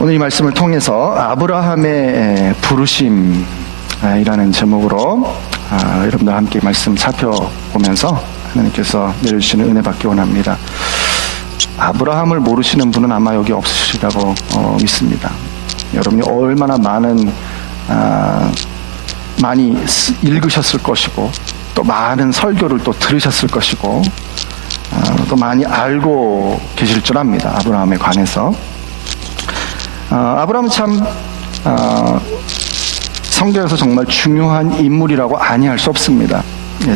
오늘 이 말씀을 통해서 아브라함의 부르심이라는 제목으로 여러분들 함께 말씀 살펴보면서 하나님께서 내려주시는 은혜 받기 원합니다. 아브라함을 모르시는 분은 아마 여기 없으시리라고 믿습니다. 여러분이 얼마나 많이 읽으셨을 것이고 또 많은 설교를 또 들으셨을 것이고 또 많이 알고 계실 줄 압니다. 아브라함에 관해서. 아브라함은 참 성경에서 정말 중요한 인물이라고 아니할 수 없습니다.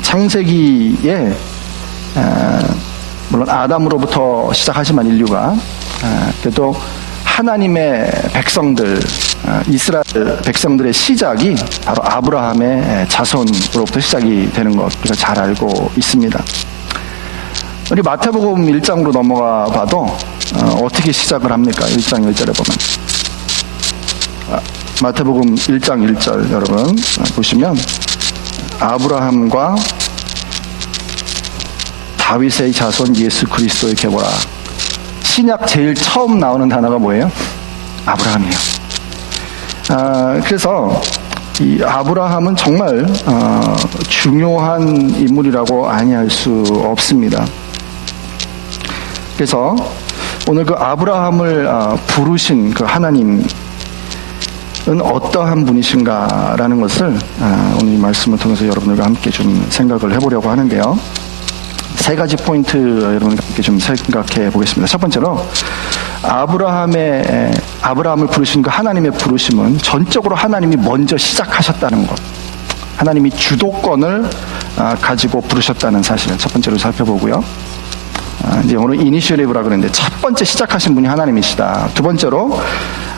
창세기에 물론 아담으로부터 시작하지만 인류가 그래도 하나님의 백성들, 이스라엘 백성들의 시작이 바로 아브라함의 자손으로부터 시작이 되는 것 우리가 잘 알고 있습니다. 우리 마태복음 1장으로 넘어가 봐도 어떻게 시작을 합니까? 1장 1절에 보면 마태복음 1장 1절 여러분 보시면 아브라함과 다윗의 자손 예수 그리스도의 계보라. 신약 제일 처음 나오는 단어가 뭐예요? 아브라함이에요. 그래서 이 아브라함은 정말 중요한 인물이라고 아니할 수 없습니다. 그래서 오늘 그 아브라함을 부르신 그 하나님은 어떠한 분이신가라는 것을 오늘 이 말씀을 통해서 여러분들과 함께 좀 생각을 해보려고 하는데요. 세 가지 포인트 여러분과 함께 좀 생각해 보겠습니다. 첫 번째로 아브라함을 부르신 그 하나님의 부르심은 전적으로 하나님이 먼저 시작하셨다는 것, 하나님이 주도권을 가지고 부르셨다는 사실을 첫 번째로 살펴보고요. 이제 오늘 이니셔티브라 그러는데 첫 번째 시작하신 분이 하나님이시다. 두 번째로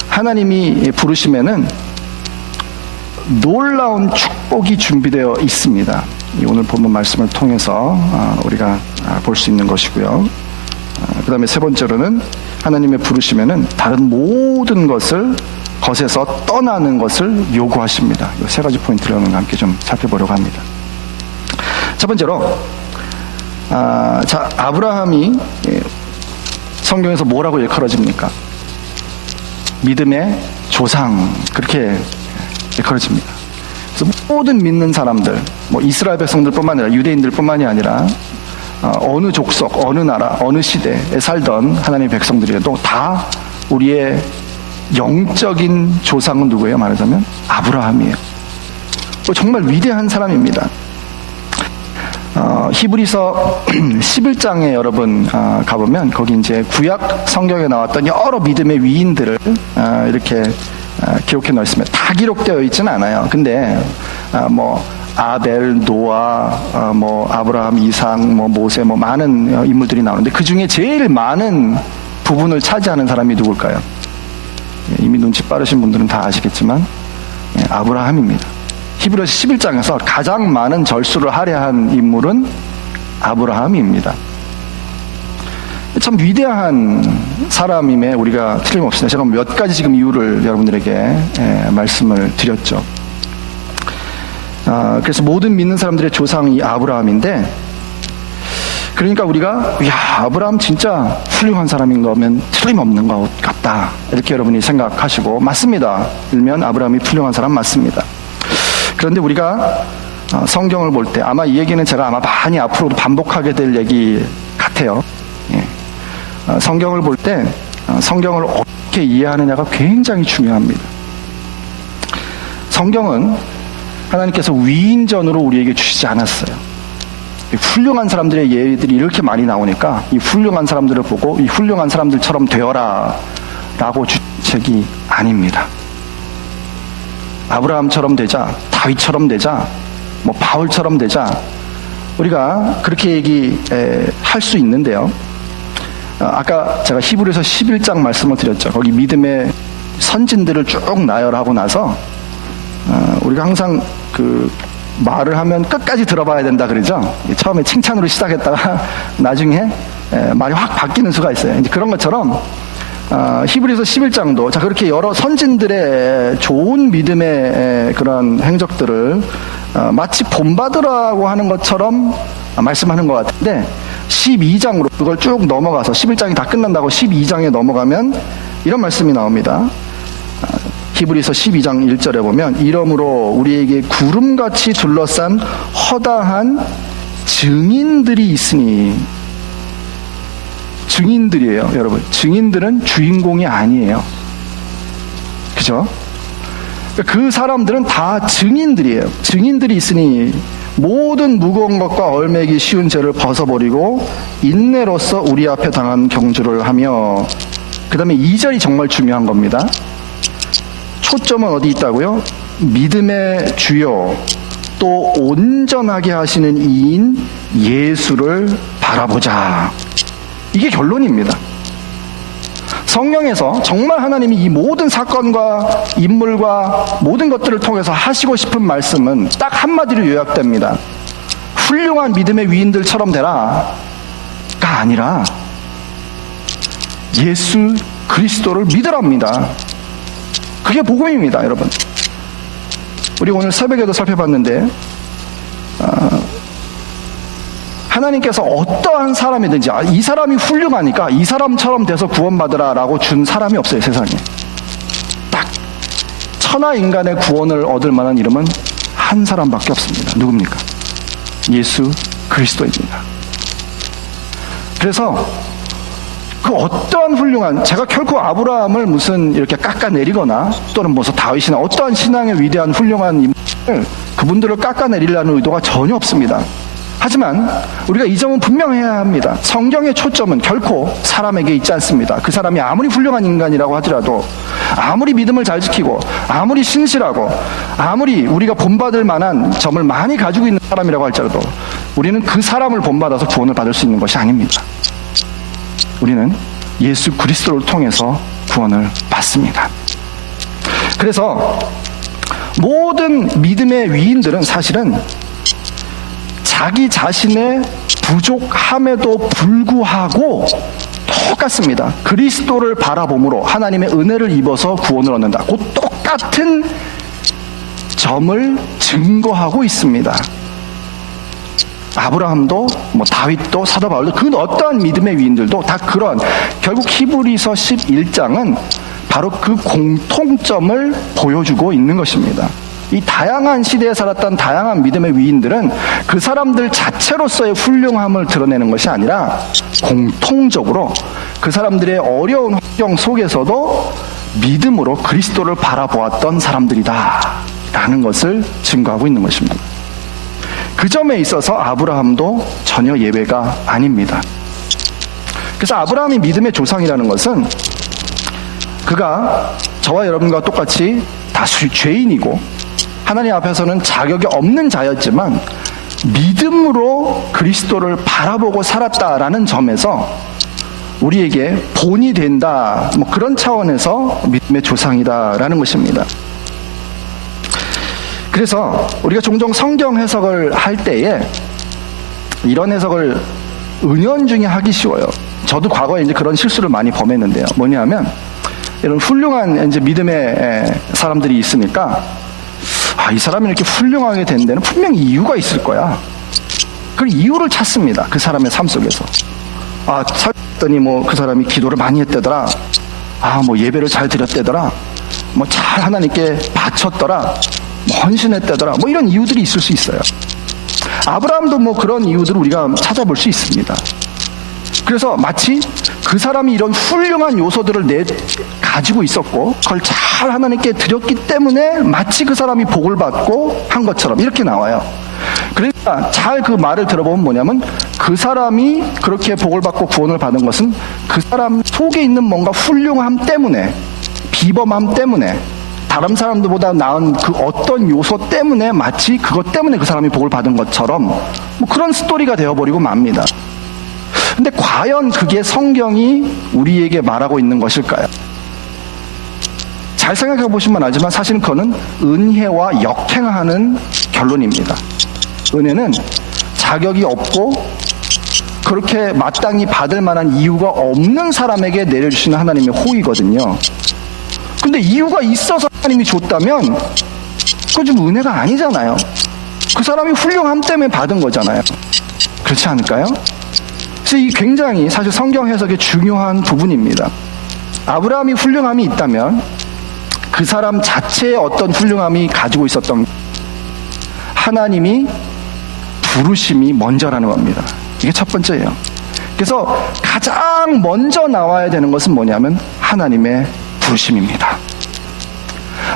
하나님이 부르심에는 놀라운 축복이 준비되어 있습니다. 오늘 본문 말씀을 통해서 우리가 볼 수 있는 것이고요. 그 다음에 세 번째로는 하나님의 부르심에는 다른 모든 것에서 떠나는 것을 요구하십니다. 이 세 가지 포인트를 오늘 함께 좀 살펴보려고 합니다. 첫 번째로 아브라함이 성경에서 뭐라고 일컬어집니까? 믿음의 조상, 그렇게 일컬어집니다. 그래서 모든 믿는 사람들, 이스라엘 백성들뿐만 아니라 유대인들뿐만이 아니라 어느 족속, 어느 나라, 어느 시대에 살던 하나님의 백성들이라도 다 우리의 영적인 조상은 누구예요? 말하자면 아브라함이에요. 정말 위대한 사람입니다. 히브리서 11장에 여러분 가보면 거기 이제 구약 성경에 나왔던 여러 믿음의 위인들을 이렇게 기록해 놓습니다. 다 기록되어 있지는 않아요. 근데 아벨, 노아, 아브라함, 이삭, 모세, 많은 인물들이 나오는데 그 중에 제일 많은 부분을 차지하는 사람이 누굴까요? 이미 눈치 빠르신 분들은 다 아시겠지만 아브라함입니다. 히브리서 11장에서 가장 많은 절수를 할애한 인물은 아브라함입니다. 참 위대한 사람임에 우리가 틀림없습니다. 제가 몇 가지 지금 이유를 여러분들에게 말씀을 드렸죠. 그래서 모든 믿는 사람들의 조상이 아브라함인데, 그러니까 우리가 아브라함 진짜 훌륭한 사람인 거면 틀림없는 것 같다, 이렇게 여러분이 생각하시고, 맞습니다. 일면 아브라함이 훌륭한 사람 맞습니다. 그런데 우리가 성경을 볼 때 아마 이 얘기는 제가 아마 많이 앞으로도 반복하게 될 얘기 같아요. 성경을 볼 때 성경을 어떻게 이해하느냐가 굉장히 중요합니다. 성경은 하나님께서 위인전으로 우리에게 주시지 않았어요. 훌륭한 사람들의 예들이 이렇게 많이 나오니까 이 훌륭한 사람들을 보고 이 훌륭한 사람들처럼 되어라 라고 주신 책이 아닙니다. 아브라함처럼 되자, 다윗처럼 되자, 바울처럼 되자, 우리가 그렇게 얘기할 수 있는데요. 아까 제가 히브리서 11장 말씀을 드렸죠. 거기 믿음의 선진들을 쭉 나열하고 나서 우리가 항상 그 말을 하면 끝까지 들어봐야 된다 그러죠. 처음에 칭찬으로 시작했다가 나중에 말이 확 바뀌는 수가 있어요. 이제 그런 것처럼 히브리서 11장도 그렇게 여러 선진들의 좋은 믿음의 그런 행적들을 마치 본받으라고 하는 것처럼 말씀하는 것 같은데, 12장으로 그걸 쭉 넘어가서 11장이 다 끝난다고 12장에 넘어가면 이런 말씀이 나옵니다. 히브리서 12장 1절에 보면 이러므로 우리에게 구름같이 둘러싼 허다한 증인들이 있으니, 증인들이에요, 여러분. 증인들은 주인공이 아니에요. 그죠? 그 사람들은 다 증인들이에요. 증인들이 있으니 모든 무거운 것과 얼매기 쉬운 죄를 벗어버리고 인내로서 우리 앞에 당한 경주를 하며, 그 다음에 2절이 정말 중요한 겁니다. 초점은 어디 있다고요? 믿음의 주요 또 온전하게 하시는 이인 예수를 바라보자. 이게 결론입니다. 성경에서 정말 하나님이 이 모든 사건과 인물과 모든 것들을 통해서 하시고 싶은 말씀은 딱 한마디로 요약됩니다. 훌륭한 믿음의 위인들처럼 되라가 아니라 예수 그리스도를 믿으랍니다. 그게 복음입니다, 여러분. 우리 오늘 새벽에도 살펴봤는데 하나님께서 어떠한 사람이든지 이 사람이 훌륭하니까 이 사람처럼 돼서 구원받으라 라고 준 사람이 없어요, 세상에. 딱 천하 인간의 구원을 얻을 만한 이름은 한 사람밖에 없습니다. 누굽니까? 예수 그리스도입니다. 그래서 그 어떠한 훌륭한, 제가 결코 아브라함을 무슨 이렇게 깎아내리거나 또는 무슨 다윗이나 어떠한 신앙의 위대한 훌륭한 인물을, 그분들을 깎아내리려는 의도가 전혀 없습니다. 하지만 우리가 이 점은 분명해야 합니다. 성경의 초점은 결코 사람에게 있지 않습니다. 그 사람이 아무리 훌륭한 인간이라고 하더라도, 아무리 믿음을 잘 지키고 아무리 신실하고 아무리 우리가 본받을 만한 점을 많이 가지고 있는 사람이라고 할지라도 우리는 그 사람을 본받아서 구원을 받을 수 있는 것이 아닙니다. 우리는 예수 그리스도를 통해서 구원을 받습니다. 그래서 모든 믿음의 위인들은 사실은 자기 자신의 부족함에도 불구하고 똑같습니다. 그리스도를 바라봄으로 하나님의 은혜를 입어서 구원을 얻는다. 그 똑같은 점을 증거하고 있습니다. 아브라함도 다윗도 사도 바울도 그 어떠한 믿음의 위인들도 다 그런, 결국 히브리서 11장은 바로 그 공통점을 보여주고 있는 것입니다. 이 다양한 시대에 살았던 다양한 믿음의 위인들은 그 사람들 자체로서의 훌륭함을 드러내는 것이 아니라 공통적으로 그 사람들의 어려운 환경 속에서도 믿음으로 그리스도를 바라보았던 사람들이다 라는 것을 증거하고 있는 것입니다. 그 점에 있어서 아브라함도 전혀 예외가 아닙니다. 그래서 아브라함이 믿음의 조상이라는 것은 그가 저와 여러분과 똑같이 다 죄인이고 하나님 앞에서는 자격이 없는 자였지만 믿음으로 그리스도를 바라보고 살았다라는 점에서 우리에게 본이 된다, 그런 차원에서 믿음의 조상이다라는 것입니다. 그래서 우리가 종종 성경 해석을 할 때에 이런 해석을 은연중에 하기 쉬워요. 저도 과거에 이제 그런 실수를 많이 범했는데요. 뭐냐면 이런 훌륭한 이제 믿음의 사람들이 있으니까 이 사람이 이렇게 훌륭하게 된 데는 분명히 이유가 있을 거야. 그 이유를 찾습니다. 그 사람의 삶 속에서. 살았더니 그 사람이 기도를 많이 했대더라. 예배를 잘 드렸대더라. 잘 하나님께 바쳤더라. 헌신했다더라. 이런 이유들이 있을 수 있어요. 아브라함도 그런 이유들을 우리가 찾아볼 수 있습니다. 그래서 마치 그 사람이 이런 훌륭한 요소들을 가지고 있었고 그걸 잘 하나님께 드렸기 때문에 마치 그 사람이 복을 받고 한 것처럼 이렇게 나와요. 그러니까 잘 그 말을 들어보면 뭐냐면 그 사람이 그렇게 복을 받고 구원을 받은 것은 그 사람 속에 있는 뭔가 훌륭함 때문에, 비범함 때문에, 다른 사람들보다 나은 그 어떤 요소 때문에 마치 그것 때문에 그 사람이 복을 받은 것처럼 그런 스토리가 되어버리고 맙니다. 근데 과연 그게 성경이 우리에게 말하고 있는 것일까요? 잘 생각해 보시면 알지만 사실은 그거는 은혜와 역행하는 결론입니다. 은혜는 자격이 없고 그렇게 마땅히 받을 만한 이유가 없는 사람에게 내려주시는 하나님의 호의거든요. 근데 이유가 있어서 하나님이 줬다면 그건 좀 은혜가 아니잖아요. 그 사람이 훌륭함 때문에 받은 거잖아요. 그렇지 않을까요? 이 굉장히 사실 성경 해석의 중요한 부분입니다. 아브라함이 훌륭함이 있다면 그 사람 자체의 어떤 훌륭함이 가지고 있었던 하나님이 부르심이 먼저라는 겁니다. 이게 첫 번째예요. 그래서 가장 먼저 나와야 되는 것은 뭐냐면 하나님의 부르심입니다.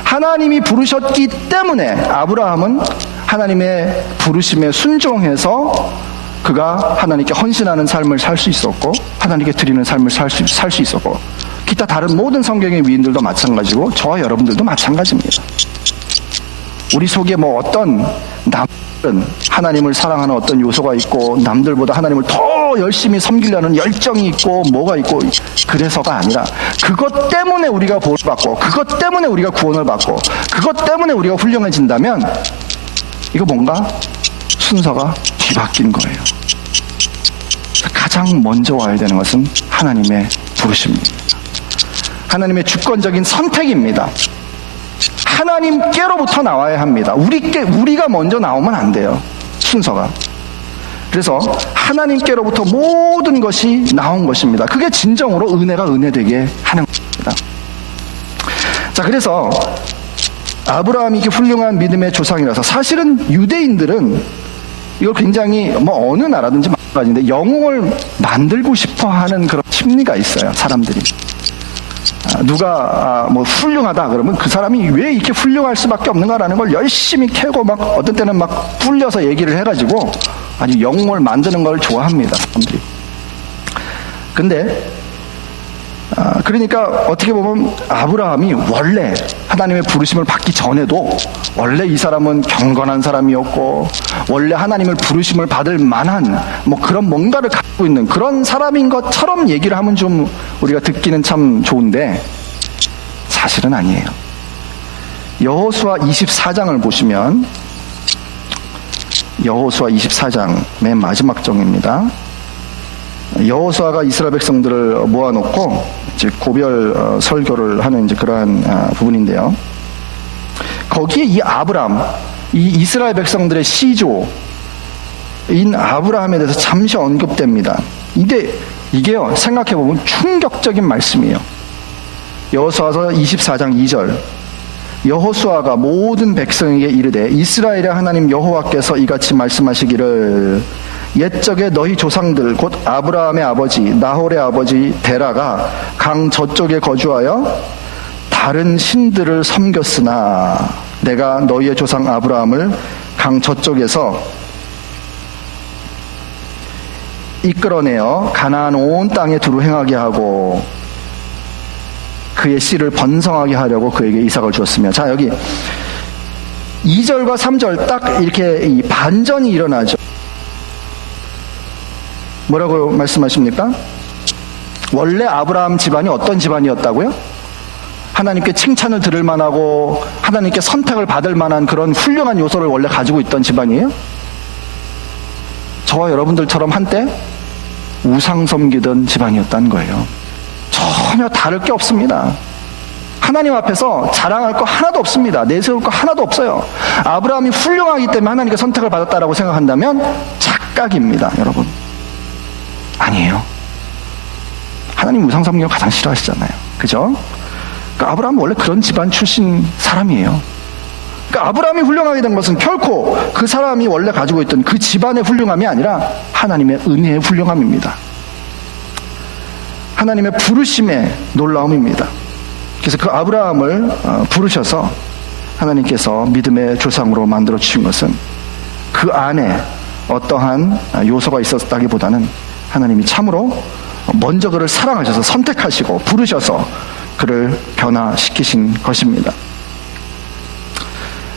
하나님이 부르셨기 때문에 아브라함은 하나님의 부르심에 순종해서 그가 하나님께 헌신하는 삶을 살 수 있었고 하나님께 드리는 삶을 살 수 있었고 기타 다른 모든 성경의 위인들도 마찬가지고 저와 여러분들도 마찬가지입니다. 우리 속에 뭐 어떤 남들은 하나님을 사랑하는 어떤 요소가 있고 남들보다 하나님을 더 열심히 섬기려는 열정이 있고 뭐가 있고 그래서가 아니라 그것 때문에 우리가 보호를 받고 그것 때문에 우리가 구원을 받고 그것 때문에 우리가 훌륭해진다면 이거 뭔가 순서가 뒤바뀐 거예요. 가장 먼저 와야 되는 것은 하나님의 부르심입니다. 하나님의 주권적인 선택입니다. 하나님께로부터 나와야 합니다. 우리가 먼저 나오면 안 돼요. 순서가. 그래서 하나님께로부터 모든 것이 나온 것입니다. 그게 진정으로 은혜가 은혜되게 하는 것입니다. 자, 그래서 아브라함이 이렇게 훌륭한 믿음의 조상이라서 사실은 유대인들은 이걸 굉장히 뭐 어느 나라든지 마찬가지인데 영웅을 만들고 싶어 하는 그런 심리가 있어요. 사람들이. 누가 뭐 훌륭하다 그러면 그 사람이 왜 이렇게 훌륭할 수밖에 없는가라는 걸 열심히 캐고 막 어떤 때는 막 불려서 얘기를 해가지고 아주 영웅을 만드는 걸 좋아합니다. 사람들이. 근데 그러니까 어떻게 보면 아브라함이 원래 하나님의 부르심을 받기 전에도 원래 이 사람은 경건한 사람이었고 원래 하나님을 부르심을 받을 만한 뭐 그런 뭔가를 갖고 있는 그런 사람인 것처럼 얘기를 하면 좀 우리가 듣기는 참 좋은데 사실은 아니에요. 여호수아 24장을 보시면 여호수아 24장 맨 마지막 장입니다. 여호수아가 이스라엘 백성들을 모아놓고 이제 고별 설교를 하는 이제 그러한 부분인데요. 거기에 이 아브람, 이 이스라엘 백성들의 시조인 아브라함에 대해서 잠시 언급됩니다. 근데 이게요, 생각해보면 충격적인 말씀이에요. 여호수아서 24장 2절. 여호수아가 모든 백성에게 이르되 이스라엘의 하나님 여호와께서 이같이 말씀하시기를 옛적에 너희 조상들 곧 아브라함의 아버지 나홀의 아버지 데라가 강 저쪽에 거주하여 다른 신들을 섬겼으나 내가 너희의 조상 아브라함을 강 저쪽에서 이끌어내어 가나안 온 땅에 두루 행하게 하고 그의 씨를 번성하게 하려고 그에게 이삭을 주었으며. 자, 여기 2절과 3절 딱 이렇게 이 반전이 일어나죠. 뭐라고 말씀하십니까? 원래 아브라함 집안이 어떤 집안이었다고요? 하나님께 칭찬을 들을 만하고 하나님께 선택을 받을 만한 그런 훌륭한 요소를 원래 가지고 있던 집안이에요? 저와 여러분들처럼 한때 우상 섬기던 집안이었다는 거예요. 전혀 다를 게 없습니다. 하나님 앞에서 자랑할 거 하나도 없습니다. 내세울 거 하나도 없어요. 아브라함이 훌륭하기 때문에 하나님께 선택을 받았다라고 생각한다면 착각입니다, 여러분. 아니에요. 하나님 우상 섬기는 거 가장 싫어하시잖아요. 그죠? 그러니까 아브라함은 원래 그런 집안 출신 사람이에요. 그러니까 아브라함이 훌륭하게 된 것은 결코 그 사람이 원래 가지고 있던 그 집안의 훌륭함이 아니라 하나님의 은혜의 훌륭함입니다. 하나님의 부르심의 놀라움입니다. 그래서 그 아브라함을 부르셔서 하나님께서 믿음의 조상으로 만들어 주신 것은 그 안에 어떠한 요소가 있었다기보다는 하나님이 참으로 먼저 그를 사랑하셔서 선택하시고 부르셔서 그를 변화시키신 것입니다.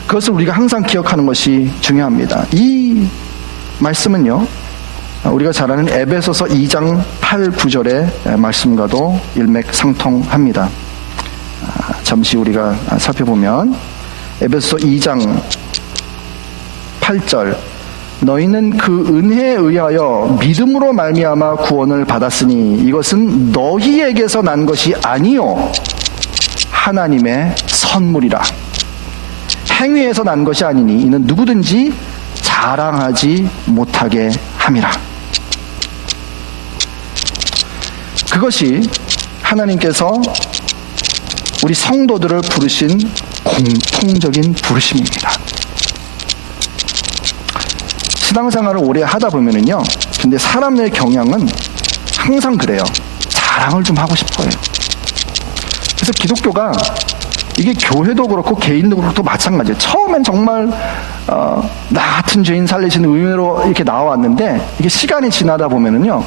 그것을 우리가 항상 기억하는 것이 중요합니다. 이 말씀은요, 우리가 잘 아는 에베소서 2장 8, 9절의 말씀과도 일맥상통합니다. 잠시 우리가 살펴보면 에베소서 2장 8절 너희는 그 은혜에 의하여 믿음으로 말미암아 구원을 받았으니 이것은 너희에게서 난 것이 아니요 하나님의 선물이라. 행위에서 난 것이 아니니 이는 누구든지 자랑하지 못하게 함이라. 그것이 하나님께서 우리 성도들을 부르신 공통적인 부르심입니다. 신앙생활을 오래 하다 보면은요, 근데 사람의 경향은 항상 그래요. 자랑을 좀 하고 싶어요. 그래서 기독교가, 이게 교회도 그렇고 개인도 그렇고 마찬가지예요. 처음엔 정말 나 같은 죄인 살리시는 은혜로 이렇게 나왔는데, 이게 시간이 지나다 보면은요,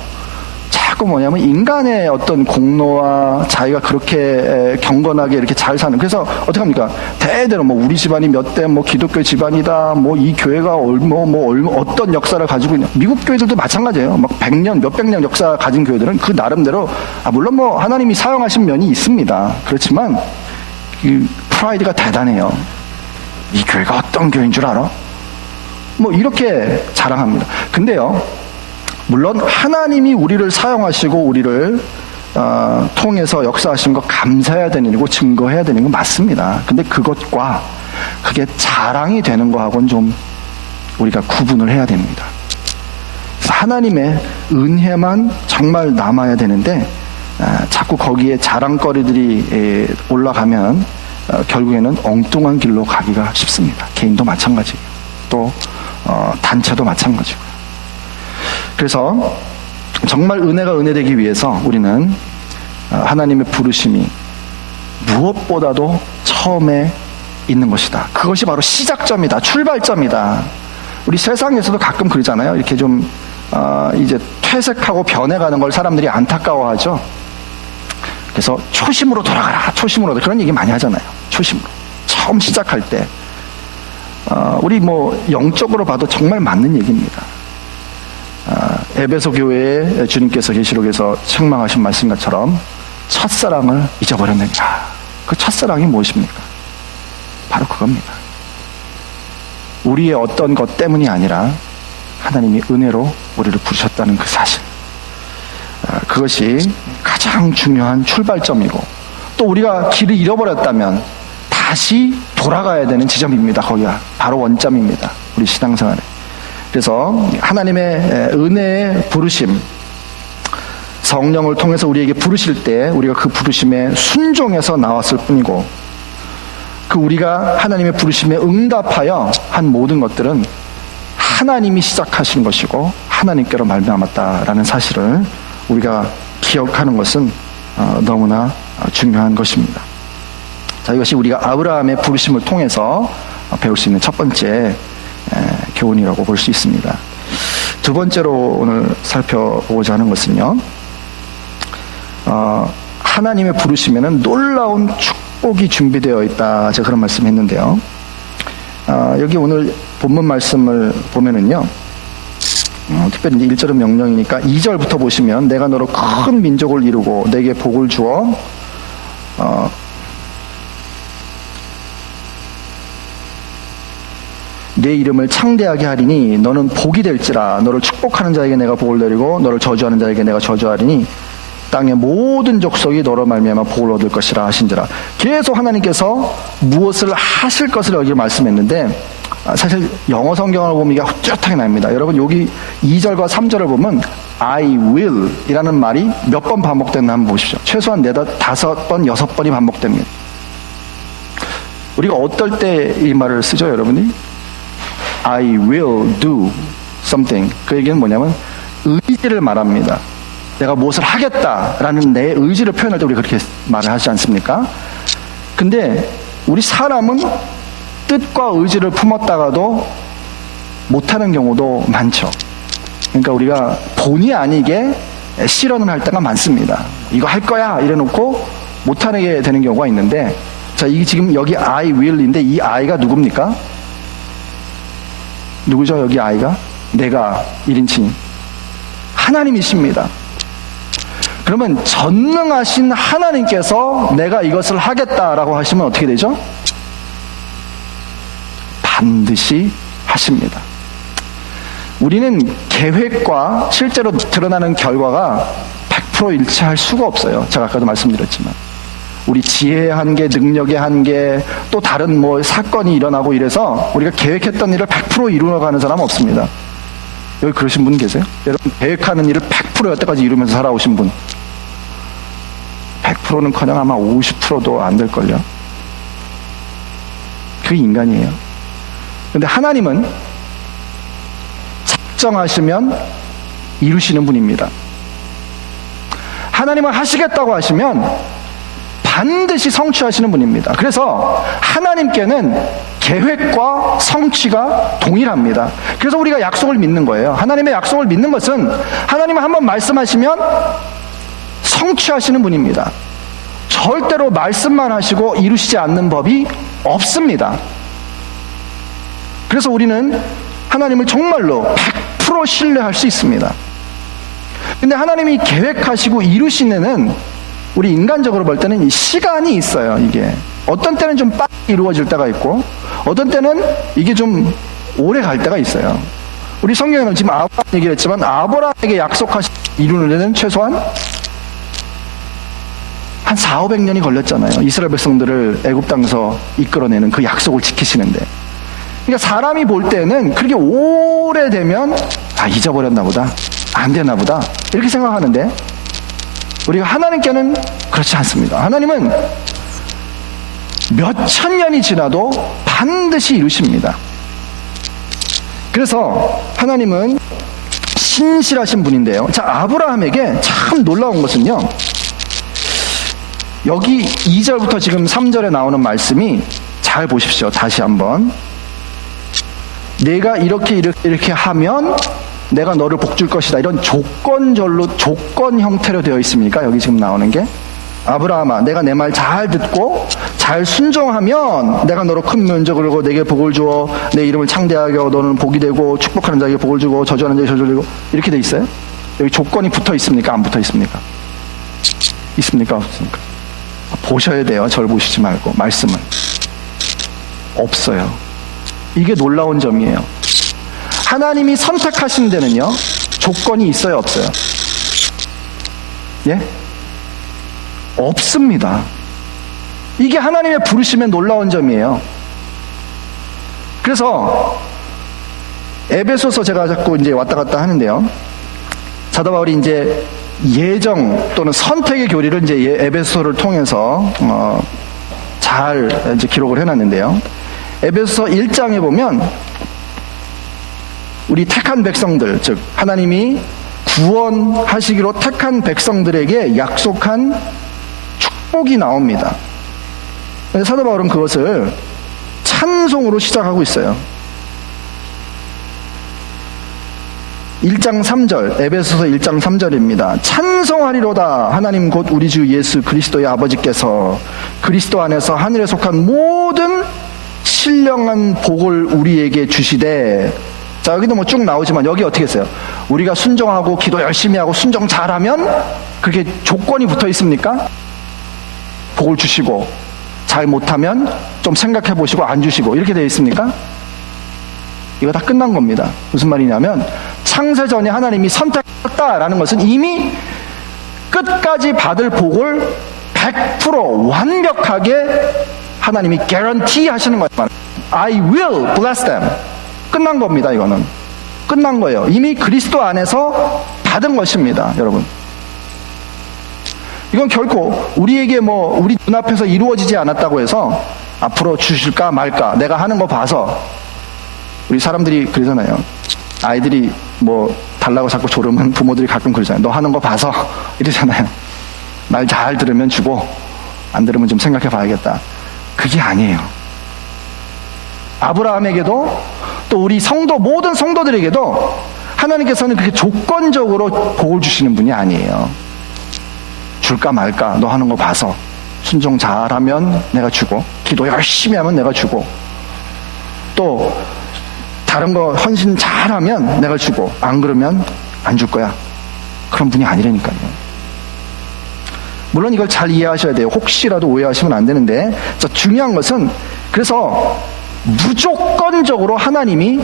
자꾸 뭐냐면 인간의 어떤 공로와 자기가 그렇게 경건하게 이렇게 잘 사는, 그래서 어떻게 합니까? 대대로 뭐 우리 집안이 몇 대 뭐 기독교 집안이다, 뭐 이 교회가 어떤 역사를 가지고 있냐. 미국 교회들도 마찬가지예요. 막 100년, 몇백 년 역사 가진 교회들은 그 나름대로, 물론 뭐 하나님이 사용하신 면이 있습니다. 그렇지만 그 프라이드가 대단해요. 이 교회가 어떤 교회인 줄 알아? 뭐 이렇게 자랑합니다. 근데요, 물론 하나님이 우리를 사용하시고 우리를 통해서 역사하신 거 감사해야 되는 일이고 증거해야 되는 건 맞습니다. 근데 그것과 그게 자랑이 되는 거하고는 좀 우리가 구분을 해야 됩니다. 그래서 하나님의 은혜만 정말 남아야 되는데, 자꾸 거기에 자랑거리들이 올라가면 결국에는 엉뚱한 길로 가기가 쉽습니다. 개인도 마찬가지고요. 또 단체도 마찬가지고요. 그래서 정말 은혜가 은혜되기 위해서 우리는 하나님의 부르심이 무엇보다도 처음에 있는 것이다. 그것이 바로 시작점이다. 출발점이다. 우리 세상에서도 가끔 그러잖아요. 이렇게 좀 이제 퇴색하고 변해가는 걸 사람들이 안타까워하죠. 그래서 초심으로 돌아가라. 초심으로. 그런 얘기 많이 하잖아요. 초심으로. 처음 시작할 때. 우리 뭐 영적으로 봐도 정말 맞는 얘기입니다. 에베소 교회에 주님께서 계시록에서 책망하신 말씀처럼 첫사랑을 잊어버렸느니라. 그 첫사랑이 무엇입니까? 바로 그겁니다. 우리의 어떤 것 때문이 아니라 하나님이 은혜로 우리를 부르셨다는 그 사실, 그것이 가장 중요한 출발점이고, 또 우리가 길을 잃어버렸다면 다시 돌아가야 되는 지점입니다. 거기가 바로 원점입니다. 우리 신앙생활에. 그래서 하나님의 은혜의 부르심, 성령을 통해서 우리에게 부르실 때 우리가 그 부르심에 순종해서 나왔을 뿐이고, 그 우리가 하나님의 부르심에 응답하여 한 모든 것들은 하나님이 시작하신 것이고 하나님께로 말미암았다라는 사실을 우리가 기억하는 것은 너무나 중요한 것입니다. 자, 이것이 우리가 아브라함의 부르심을 통해서 배울 수 있는 첫 번째 교훈이라고 볼 수 있습니다. 두 번째로 오늘 살펴보고자 하는 것은요, 하나님의 부르심에는 놀라운 축복이 준비되어 있다. 제가 그런 말씀을 했는데요. 여기 오늘 본문 말씀을 보면은요, 특별히 이제 1절은 명령이니까 2절부터 보시면, 내가 너로 큰 민족을 이루고 내게 복을 주어 내 이름을 창대하게 하리니 너는 복이 될지라. 너를 축복하는 자에게 내가 복을 내리고 너를 저주하는 자에게 내가 저주하리니 땅의 모든 족속이 너로 말미암아 복을 얻을 것이라 하신지라. 계속 하나님께서 무엇을 하실 것을 여기 말씀했는데, 사실 영어 성경을 보면 이게 헛헛하게 나옵니다. 여러분, 여기 2절과 3절을 보면 I will 이라는 말이 몇 번 반복됐나 한번 보십시오. 최소한 4, 5번, 6번이 반복됩니다. 우리가 어떨 때 이 말을 쓰죠, 여러분이? I will do something. 그 얘기는 뭐냐면 의지를 말합니다. 내가 무엇을 하겠다라는 내 의지를 표현할 때 우리 그렇게 말을 하지 않습니까? 근데 우리 사람은 뜻과 의지를 품었다가도 못하는 경우도 많죠. 그러니까 우리가 본의 아니게 실언을 할 때가 많습니다. 이거 할 거야 이래놓고 못하게 되는 경우가 있는데, 자, 이게 지금 여기 I will인데 이 I가 누굽니까? 누구죠? 여기 I가? 내가 1인칭 하나님이십니다. 그러면 전능하신 하나님께서 내가 이것을 하겠다라고 하시면 어떻게 되죠? 반드시 하십니다. 우리는 계획과 실제로 드러나는 결과가 100% 일치할 수가 없어요. 제가 아까도 말씀드렸지만 우리 지혜의 한계, 능력의 한계, 또 다른 뭐 사건이 일어나고 이래서 우리가 계획했던 일을 100% 이루어가는 사람은 없습니다. 여기 그러신 분 계세요? 여러분, 계획하는 일을 100% 여태까지 이루면서 살아오신 분 100%는커녕 아마 50%도 안 될걸요. 그게 인간이에요. 근데 하나님은 작정하시면 이루시는 분입니다. 하나님은 하시겠다고 하시면 반드시 성취하시는 분입니다. 그래서 하나님께는 계획과 성취가 동일합니다. 그래서 우리가 약속을 믿는 거예요. 하나님의 약속을 믿는 것은 하나님은 한번 말씀하시면 성취하시는 분입니다. 절대로 말씀만 하시고 이루시지 않는 법이 없습니다. 그래서 우리는 하나님을 정말로 100% 신뢰할 수 있습니다. 근데 하나님이 계획하시고 이루시는 우리 인간적으로 볼 때는 이 시간이 있어요. 이게 어떤 때는 좀 빨리 이루어질 때가 있고 어떤 때는 이게 좀 오래 갈 때가 있어요. 우리 성경에는 지금 아브라함 얘기를 했지만 아브라함에게 약속하신 이루는 데는 최소한 한 400~500년이 걸렸잖아요. 이스라엘 백성들을 애굽 땅에서 이끌어내는 그 약속을 지키시는데. 그러니까 사람이 볼 때는 그렇게 오래되면 잊어버렸나 보다, 안 되나 보다 이렇게 생각하는데 우리가 하나님께는 그렇지 않습니다. 하나님은 몇천 년이 지나도 반드시 이루십니다. 그래서 하나님은 신실하신 분인데요. 자, 아브라함에게 참 놀라운 것은요, 여기 2절부터 지금 3절에 나오는 말씀이 잘 보십시오. 다시 한번. 내가 이렇게 하면 내가 너를 복줄 것이다. 이런 조건 형태로 되어 있습니까? 여기 지금 나오는 게. 아브라함아, 내가 내 말 잘 듣고 잘 순종하면 내가 너로 큰 면적을 주고 내게 복을 주어 내 이름을 창대하게 하고 너는 복이 되고 축복하는 자에게 복을 주고 저주하는 자에게 저주를 주고 이렇게 돼 있어요? 여기 조건이 붙어 있습니까? 안 붙어 있습니까? 있습니까? 없습니까? 보셔야 돼요. 절 보시지 말고 말씀은. 없어요. 이게 놀라운 점이에요. 하나님이 선택하신 데는요, 조건이 있어요, 없어요? 예? 없습니다. 이게 하나님의 부르심의 놀라운 점이에요. 그래서 에베소서 제가 자꾸 이제 왔다 갔다 하는데요. 사도 바울이 이제 예정 또는 선택의 교리를 이제 에베소서를 통해서 잘 이제 기록을 해놨는데요. 에베소서 1장에 보면 우리 택한 백성들, 즉 하나님이 구원하시기로 택한 백성들에게 약속한 축복이 나옵니다. 사도 바울은 그것을 찬송으로 시작하고 있어요. 1장 3절, 에베소서 1장 3절입니다. 찬송하리로다 하나님 곧 우리 주 예수 그리스도의 아버지께서 그리스도 안에서 하늘에 속한 모든 신령한 복을 우리에게 주시되. 자, 여기도 뭐 쭉 나오지만 여기 어떻게 했어요? 우리가 순종하고 기도 열심히 하고 순종 잘하면 그렇게 조건이 붙어 있습니까? 복을 주시고, 잘 못하면 좀 생각해 보시고 안 주시고 이렇게 되어 있습니까? 이거 다 끝난 겁니다. 무슨 말이냐면 창세전에 하나님이 선택했다라는 것은 이미 끝까지 받을 복을 100% 완벽하게 하나님이 개런티 하시는 거예요. I will bless them. 끝난 겁니다. 이거는 끝난 거예요. 이미 그리스도 안에서 받은 것입니다. 여러분, 이건 결코 우리에게 우리 눈앞에서 이루어지지 않았다고 해서 앞으로 주실까 말까 내가 하는 거 봐서. 우리 사람들이 그러잖아요. 아이들이 달라고 자꾸 조르면 부모들이 가끔 그러잖아요. 너 하는 거 봐서 이러잖아요. 말 잘 들으면 주고 안 들으면 좀 생각해 봐야겠다. 그게 아니에요. 아브라함에게도 또 우리 모든 성도들에게도 하나님께서는 그렇게 조건적으로 복을 주시는 분이 아니에요. 줄까 말까 너 하는 거 봐서 순종 잘하면 내가 주고 기도 열심히 하면 내가 주고 또 다른 거 헌신 잘하면 내가 주고 안 그러면 안 줄 거야. 그런 분이 아니라니까요. 물론 이걸 잘 이해하셔야 돼요. 혹시라도 오해하시면 안 되는데, 자, 중요한 것은 그래서 무조건적으로 하나님이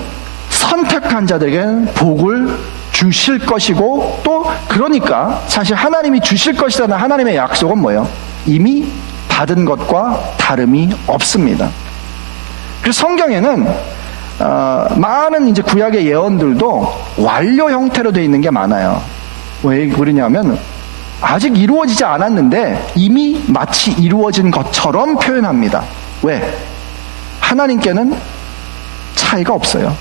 선택한 자들에게는 복을 주실 것이고, 또 그러니까 사실 하나님이 주실 것이라는 하나님의 약속은 뭐예요? 이미 받은 것과 다름이 없습니다. 그래서 성경에는 많은 이제 구약의 예언들도 완료 형태로 되어 있는 게 많아요. 왜 그러냐면 아직 이루어지지 않았는데 이미 마치 이루어진 것처럼 표현합니다. 왜? 하나님께는 차이가 없어요.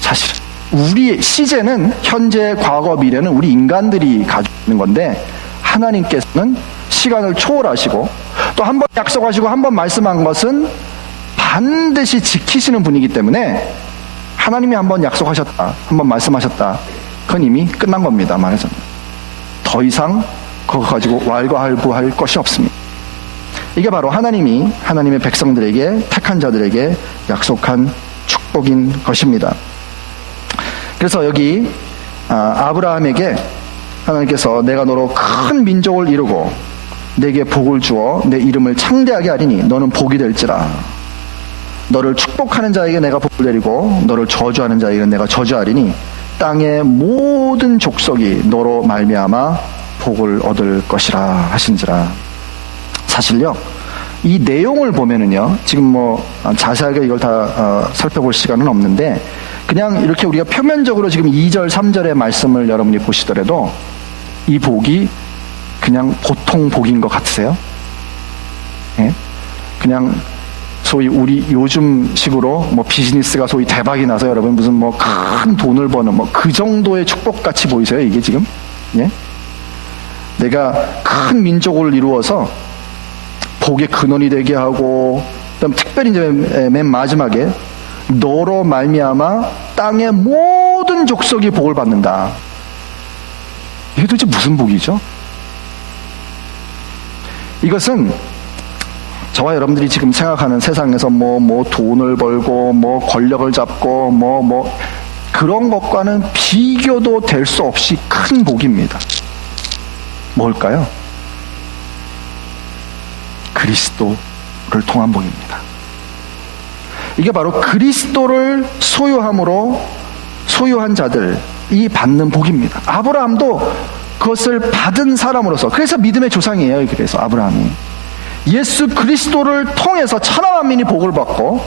사실은 우리의 시제는 현재, 과거, 미래는 우리 인간들이 가지고 있는 건데, 하나님께서는 시간을 초월하시고 또 한 번 약속하시고 한 번 말씀한 것은 반드시 지키시는 분이기 때문에, 하나님이 한 번 약속하셨다, 한 번 말씀하셨다, 그건 이미 끝난 겁니다. 말하자면 더 이상 그거 가지고 왈가왈부할 것이 없습니다. 이게 바로 하나님이 하나님의 백성들에게, 택한 자들에게 약속한 축복인 것입니다. 그래서 여기 아브라함에게 하나님께서 내가 너로 큰 민족을 이루고 내게 복을 주어 내 이름을 창대하게 하리니 너는 복이 될지라. 너를 축복하는 자에게 내가 복을 내리고 너를 저주하는 자에게 내가 저주하리니 땅의 모든 족속이 너로 말미암아 복을 얻을 것이라 하신지라. 사실요, 이 내용을 보면은요, 지금 뭐 자세하게 이걸 다 살펴볼 시간은 없는데, 그냥 이렇게 우리가 표면적으로 지금 2절, 3절의 말씀을 여러분이 보시더라도 이 복이 그냥 보통 복인 것 같으세요? 예? 그냥 소위 우리 요즘 식으로 뭐 비즈니스가 소위 대박이 나서 여러분 무슨 뭐 큰 돈을 버는 뭐 그 정도의 축복 같이 보이세요, 이게 지금? 예? 내가 큰 민족을 이루어서 복의 근원이 되게 하고, 그다음 특별히 이제 맨 마지막에 너로 말미암아 땅의 모든 족속이 복을 받는다. 이게 도대체 무슨 복이죠? 이것은 저와 여러분들이 지금 생각하는 세상에서 뭐 돈을 벌고 뭐 권력을 잡고 뭐 그런 것과는 비교도 될 수 없이 큰 복입니다. 뭘까요? 그리스도를 통한 복입니다. 이게 바로 그리스도를 소유한 자들이 받는 복입니다. 아브라함도 그것을 받은 사람으로서, 그래서 믿음의 조상이에요. 그래서 아브라함이 예수 그리스도를 통해서 천하만민이 복을 받고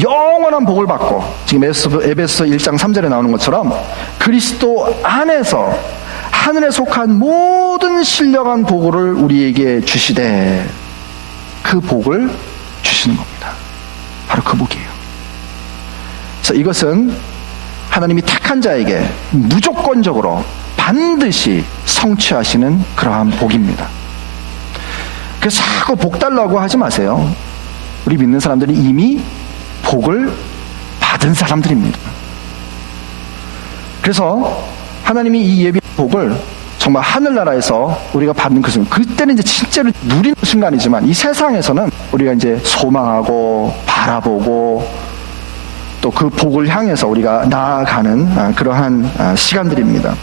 영원한 복을 받고, 지금 에베소 1장 3절에 나오는 것처럼 그리스도 안에서 하늘에 속한 모든 신령한 복을 우리에게 주시되, 그 복을 주시는 겁니다. 바로 그 복이에요. 그래서 이것은 하나님이 택한 자에게 무조건적으로 반드시 성취하시는 그러한 복입니다. 그래서 자꾸 복 달라고 하지 마세요. 우리 믿는 사람들이 이미 복을 받은 사람들입니다. 그래서 하나님이 이 예비한 복을 정말 하늘나라에서 우리가 받는 그 순간, 그때는 이제 진짜로 누리는 순간이지만, 이 세상에서는 우리가 이제 소망하고 바라보고 또 그 복을 향해서 우리가 나아가는 그러한 시간들입니다.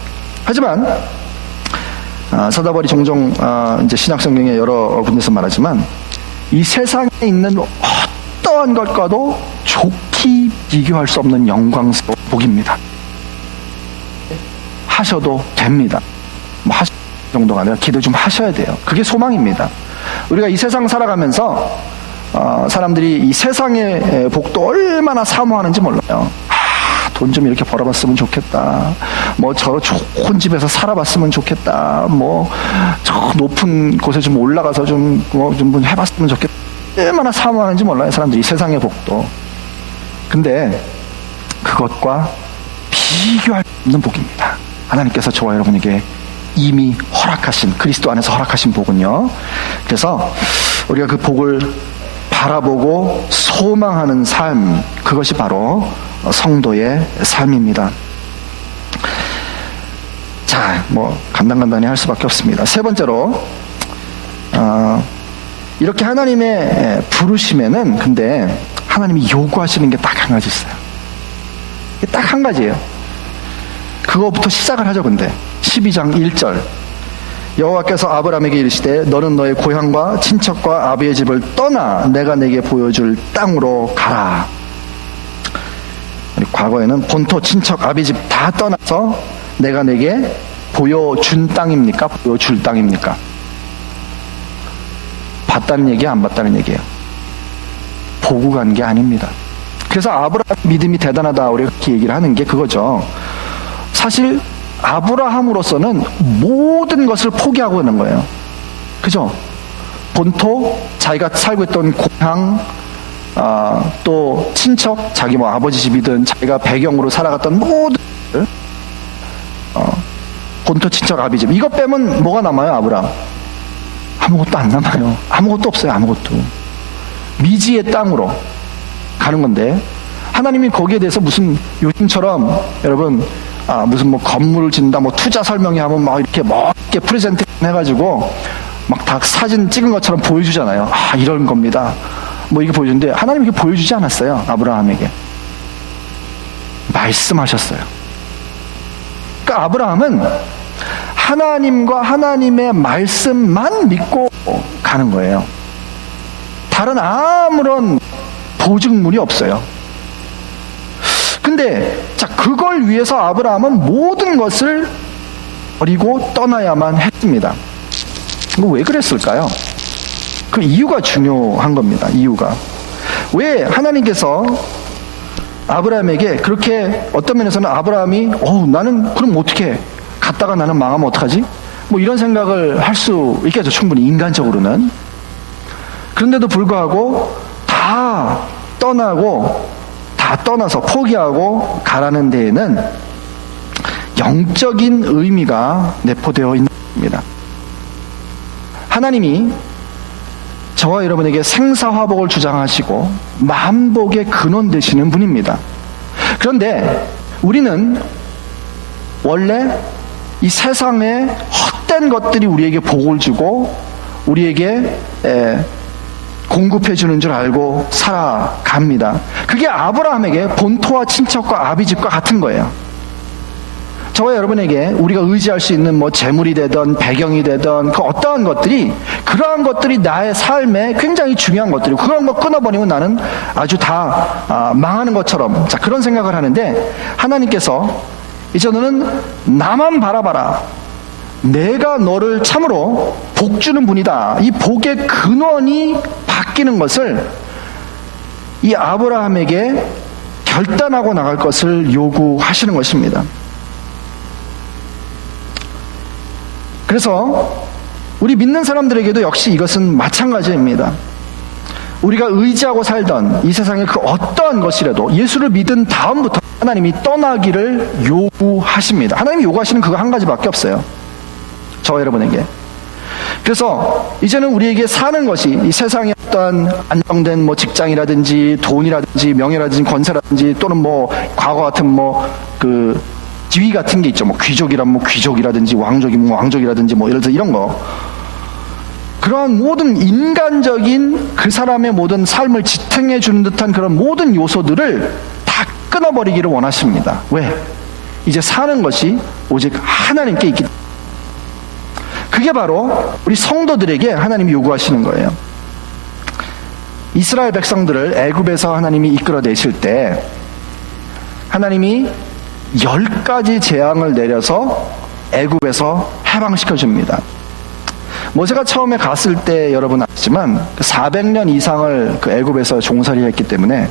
하지만 서다벌이 종종 이제 신약성경에 여러 군데서 말하지만, 이 세상에 있는 어떠한 것과도 좋게 비교할 수 없는 영광스러운 복입니다. 하셔도 됩니다. 뭐 하실 정도가 아니라 기도 좀 하셔야 돼요. 그게 소망입니다. 우리가 이 세상 살아가면서 사람들이 이 세상의 복도 얼마나 사모하는지 몰라요. 돈 좀 이렇게 벌어봤으면 좋겠다. 뭐 저 좋은 집에서 살아봤으면 좋겠다. 뭐 저 높은 곳에 좀 올라가서 좀 해봤으면 좋겠다. 얼마나 사모하는지 몰라요, 사람들이 이 세상의 복도. 근데 그것과 비교할 수 없는 복입니다. 하나님께서 저와 여러분에게 이미 허락하신, 그리스도 안에서 허락하신 복은요. 그래서 우리가 그 복을 바라보고 소망하는 삶, 그것이 바로 성도의 삶입니다. 자, 뭐 간단간단히 할 수밖에 없습니다. 세 번째로, 이렇게 하나님의 부르심에는 근데 하나님이 요구하시는 게 딱 한 가지 있어요. 딱 한 가지예요. 그거부터 시작을 하죠. 근데 12장 1절, 여호와께서 아브라함에게 이르시되 너는 너의 고향과 친척과 아비의 집을 떠나 내가 내게 보여줄 땅으로 가라. 과거에는 본토, 친척, 아비 집 다 떠나서 내가 내게 보여준 땅입니까? 보여줄 땅입니까? 봤다는 얘기야, 안 봤다는 얘기예요? 보고 간 게 아닙니다. 그래서 아브라함 믿음이 대단하다, 우리가 그렇게 얘기를 하는 게 그거죠. 사실 아브라함으로서는 모든 것을 포기하고 있는 거예요. 그죠? 본토, 자기가 살고 있던 고향, 또 친척, 자기 뭐 아버지 집이든 자기가 배경으로 살아갔던 모든 것들, 본토, 친척, 아비 집, 이것 빼면 뭐가 남아요? 아브라함 아무것도 안 남아요. 아무것도 없어요. 아무것도. 미지의 땅으로 가는 건데, 하나님이 거기에 대해서 무슨 요즘처럼 여러분 무슨 뭐 건물을 짓는다, 뭐 투자 설명회 하면 막 이렇게 멋있게 프레젠테이션 해가지고 막 다 사진 찍은 것처럼 보여주잖아요. 이런 겁니다. 뭐 이게 보여주는데, 하나님이 이렇게 보여주지 않았어요. 아브라함에게 말씀하셨어요. 그러니까 아브라함은 하나님과 하나님의 말씀만 믿고 가는 거예요. 다른 아무런 보증물이 없어요. 근데 자, 그걸 위해서 아브라함은 모든 것을 버리고 떠나야만 했습니다. 왜 그랬을까요? 그 이유가 중요한 겁니다. 이유가. 왜 하나님께서 아브라함에게 그렇게, 어떤 면에서는 아브라함이 나는 그럼 어떻게 갔다가 나는 망하면 어떡하지? 뭐 이런 생각을 할 수 있겠죠. 충분히 인간적으로는. 그런데도 불구하고 다 떠나서 포기하고 가라는 데에는 영적인 의미가 내포되어 있는 겁니다. 하나님이 저와 여러분에게 생사화복을 주장하시고 만복의 근원 되시는 분입니다. 그런데 우리는 원래 이 세상에 헛된 것들이 우리에게 복을 주고 우리에게 공급해 주는 줄 알고 살아갑니다. 그게 아브라함에게 본토와 친척과 아비집과 같은 거예요. 저와 여러분에게 우리가 의지할 수 있는 뭐 재물이 되든 배경이 되든 그 어떠한 것들이, 그러한 것들이 나의 삶에 굉장히 중요한 것들이고, 그런 거 끊어버리면 나는 아주 다 망하는 것처럼, 자, 그런 생각을 하는데, 하나님께서 이제 너는 나만 바라봐라, 내가 너를 참으로 복 주는 분이다, 이 복의 근원이 바뀌는 것을 이 아브라함에게 결단하고 나갈 것을 요구하시는 것입니다. 그래서 우리 믿는 사람들에게도 역시 이것은 마찬가지입니다. 우리가 의지하고 살던 이 세상의 그 어떠한 것이라도 예수를 믿은 다음부터 하나님이 떠나기를 요구하십니다. 하나님이 요구하시는 그거 한 가지밖에 없어요. 저와 여러분에게. 그래서 이제는 우리에게 사는 것이 이 세상의 어떤 안정된 뭐 직장이라든지 돈이라든지 명예라든지 권세라든지, 또는 뭐 과거 같은 뭐 그 지위 같은 게 있죠. 뭐 귀족이라면 뭐 귀족이라든지 왕족이면 왕족이라든지 뭐 예를 들어 이런 거. 그러한 모든 인간적인 그 사람의 모든 삶을 지탱해 주는 듯한 그런 모든 요소들을 다 끊어버리기를 원하십니다. 왜? 이제 사는 것이 오직 하나님께 있기 때문에. 그게 바로 우리 성도들에게 하나님이 요구하시는 거예요. 이스라엘 백성들을 애굽에서 하나님이 이끌어내실 때 하나님이 10가지 재앙을 내려서 애굽에서 해방시켜 줍니다. 모세가 처음에 갔을 때 여러분 아시지만 400년 이상을 그 애굽에서 종살이 했기 때문에,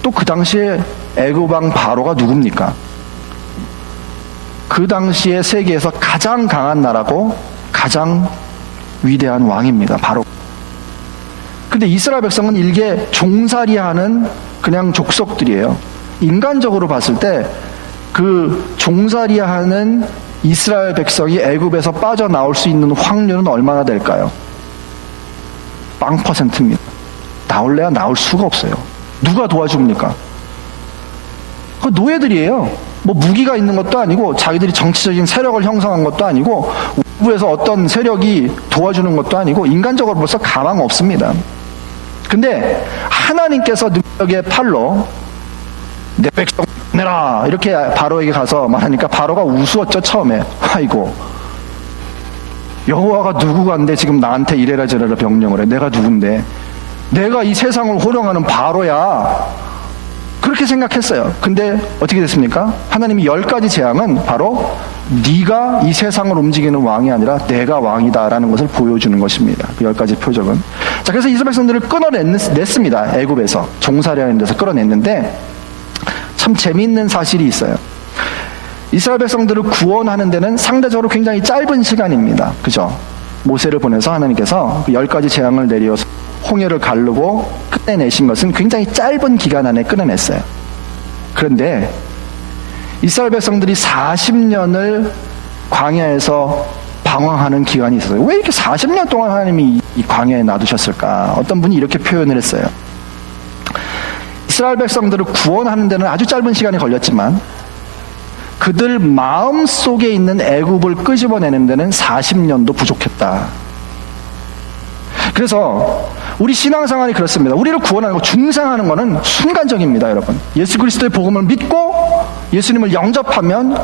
또 그 당시에 애굽 왕 바로가 누굽니까? 그 당시에 세계에서 가장 강한 나라고 가장 위대한 왕입니다. 바로. 근데 이스라엘 백성은 일개 종살이하는 그냥 족속들이에요. 인간적으로 봤을 때 그 종살이하는 이스라엘 백성이 애굽에서 빠져나올 수 있는 확률은 얼마나 될까요? 0%입니다. 나올래야 나올 수가 없어요. 누가 도와줍니까? 그 노예들이에요. 뭐 무기가 있는 것도 아니고, 자기들이 정치적인 세력을 형성한 것도 아니고, 외부에서 어떤 세력이 도와주는 것도 아니고, 인간적으로 벌써 가망 없습니다. 근데 하나님께서 능력의 팔로 내 백성 내라 이렇게 바로에게 가서 말하니까 바로가 우스웠죠. 처음에. 아이고, 여호와가 누구간데 지금 나한테 이래라 저래라 명령을 해. 내가 누군데, 내가 이 세상을 호령하는 바로야, 그렇게 생각했어요. 근데 어떻게 됐습니까? 하나님이 10가지 재앙은 바로 네가 이 세상을 움직이는 왕이 아니라 내가 왕이다라는 것을 보여주는 것입니다. 그 10가지 표적은. 자, 그래서 이스라엘 백성들을 끌어냈습니다. 애굽에서 종살이하는 데서 끌어냈는데, 참 재미있는 사실이 있어요. 이스라엘 백성들을 구원하는 데는 상대적으로 굉장히 짧은 시간입니다. 그죠? 모세를 보내서 하나님께서 10가지 재앙을 내려서 홍해를 가르고 끝내내신 것은 굉장히 짧은 기간 안에 끝내냈어요. 그런데 이스라엘 백성들이 40년을 광야에서 방황하는 기간이 있어요. 왜 이렇게 40년 동안 하나님이 이 광야에 놔두셨을까? 어떤 분이 이렇게 표현을 했어요. 이스라엘 백성들을 구원하는 데는 아주 짧은 시간이 걸렸지만 그들 마음 속에 있는 애굽을 끄집어내는 데는 40년도 부족했다. 그래서 우리 신앙생활이 그렇습니다. 우리를 구원하는 거, 중생하는 거는 순간적입니다, 여러분. 예수 그리스도의 복음을 믿고 예수님을 영접하면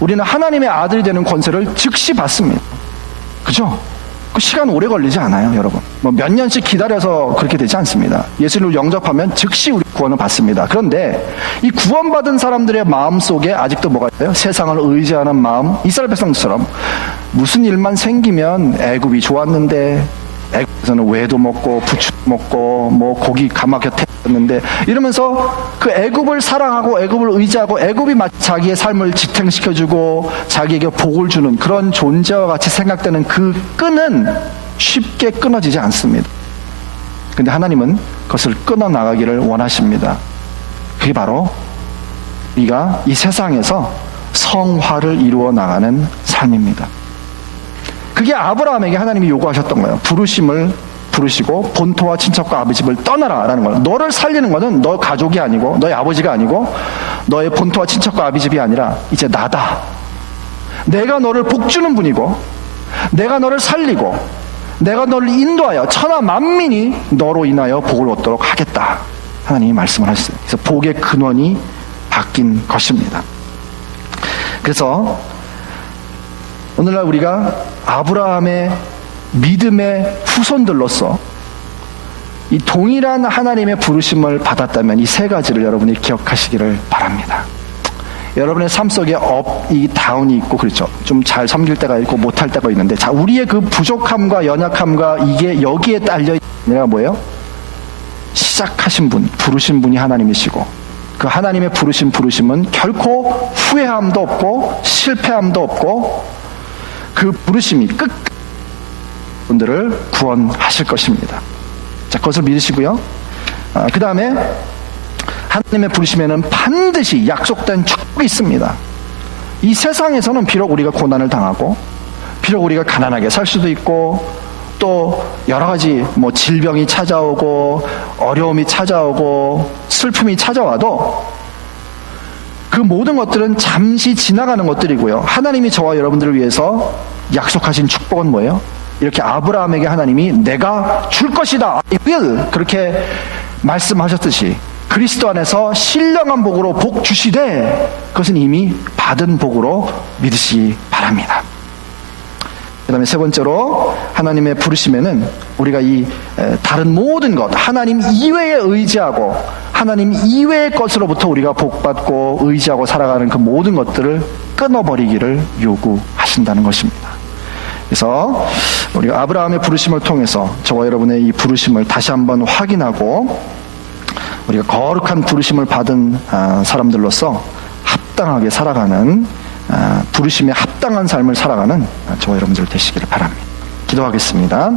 우리는 하나님의 아들이 되는 권세를 즉시 받습니다. 그죠? 그 시간 오래 걸리지 않아요, 여러분. 뭐 몇 년씩 기다려서 그렇게 되지 않습니다. 예수님을 영접하면 즉시 우리 구원을 받습니다. 그런데 이 구원받은 사람들의 마음 속에 아직도 뭐가 있어요? 세상을 의지하는 마음, 이스라엘 백성처럼 무슨 일만 생기면 애굽이 좋았는데, 애굽에서는 왜도 먹고 부추도 먹고 뭐 고기 가마 곁에 있었는데, 이러면서 그 애굽을 사랑하고 애굽을 의지하고 애굽이 마치 자기의 삶을 지탱시켜주고 자기에게 복을 주는 그런 존재와 같이 생각되는 그 끈은 쉽게 끊어지지 않습니다. 근데 하나님은 그것을 끊어나가기를 원하십니다. 그게 바로 우리가 이 세상에서 성화를 이루어 나가는 삶입니다. 그게 아브라함에게 하나님이 요구하셨던 거예요. 부르시고 본토와 친척과 아버지 집을 떠나라 라는 거예요. 너를 살리는 거는 너 가족이 아니고 너의 아버지가 아니고 너의 본토와 친척과 아버지 집이 아니라 이제 나다. 내가 너를 복주는 분이고 내가 너를 살리고 내가 너를 인도하여 천하 만민이 너로 인하여 복을 얻도록 하겠다. 하나님이 말씀을 하셨어요. 그래서 복의 근원이 바뀐 것입니다. 그래서 오늘날 우리가 아브라함의 믿음의 후손들로서 이 동일한 하나님의 부르심을 받았다면 이 세 가지를 여러분이 기억하시기를 바랍니다. 여러분의 삶 속에 업이 다운이 있고 그렇죠. 좀 잘 섬길 때가 있고 못할 때가 있는데, 자, 우리의 그 부족함과 연약함과 이게 여기에 딸려 있는 뭐예요? 시작하신 분, 부르신 분이 하나님이시고 그 하나님의 부르심은 결코 후회함도 없고 실패함도 없고 그 부르심이 끝까지 분들을 구원하실 것입니다. 자, 그것을 믿으시고요. 그 다음에 하나님의 부르심에는 반드시 약속된 축복이 있습니다. 이 세상에서는 비록 우리가 고난을 당하고 비록 우리가 가난하게 살 수도 있고 또 여러 가지 뭐 질병이 찾아오고 어려움이 찾아오고 슬픔이 찾아와도 그 모든 것들은 잠시 지나가는 것들이고요. 하나님이 저와 여러분들을 위해서 약속하신 축복은 뭐예요? 이렇게 아브라함에게 하나님이 내가 줄 것이다, I will, 그렇게 말씀하셨듯이 그리스도 안에서 신령한 복으로 복 주시되 그것은 이미 받은 복으로 믿으시기 바랍니다. 그 다음에 세 번째로 하나님의 부르심에는 우리가 이 다른 모든 것, 하나님 이외에 의지하고 하나님 이외의 것으로부터 우리가 복받고 의지하고 살아가는 그 모든 것들을 끊어버리기를 요구하신다는 것입니다. 그래서 우리가 아브라함의 부르심을 통해서 저와 여러분의 이 부르심을 다시 한번 확인하고 우리가 거룩한 부르심을 받은 사람들로서 합당하게 살아가는, 부르심에 합당한 삶을 살아가는 저와 여러분들 되시기를 바랍니다. 기도하겠습니다.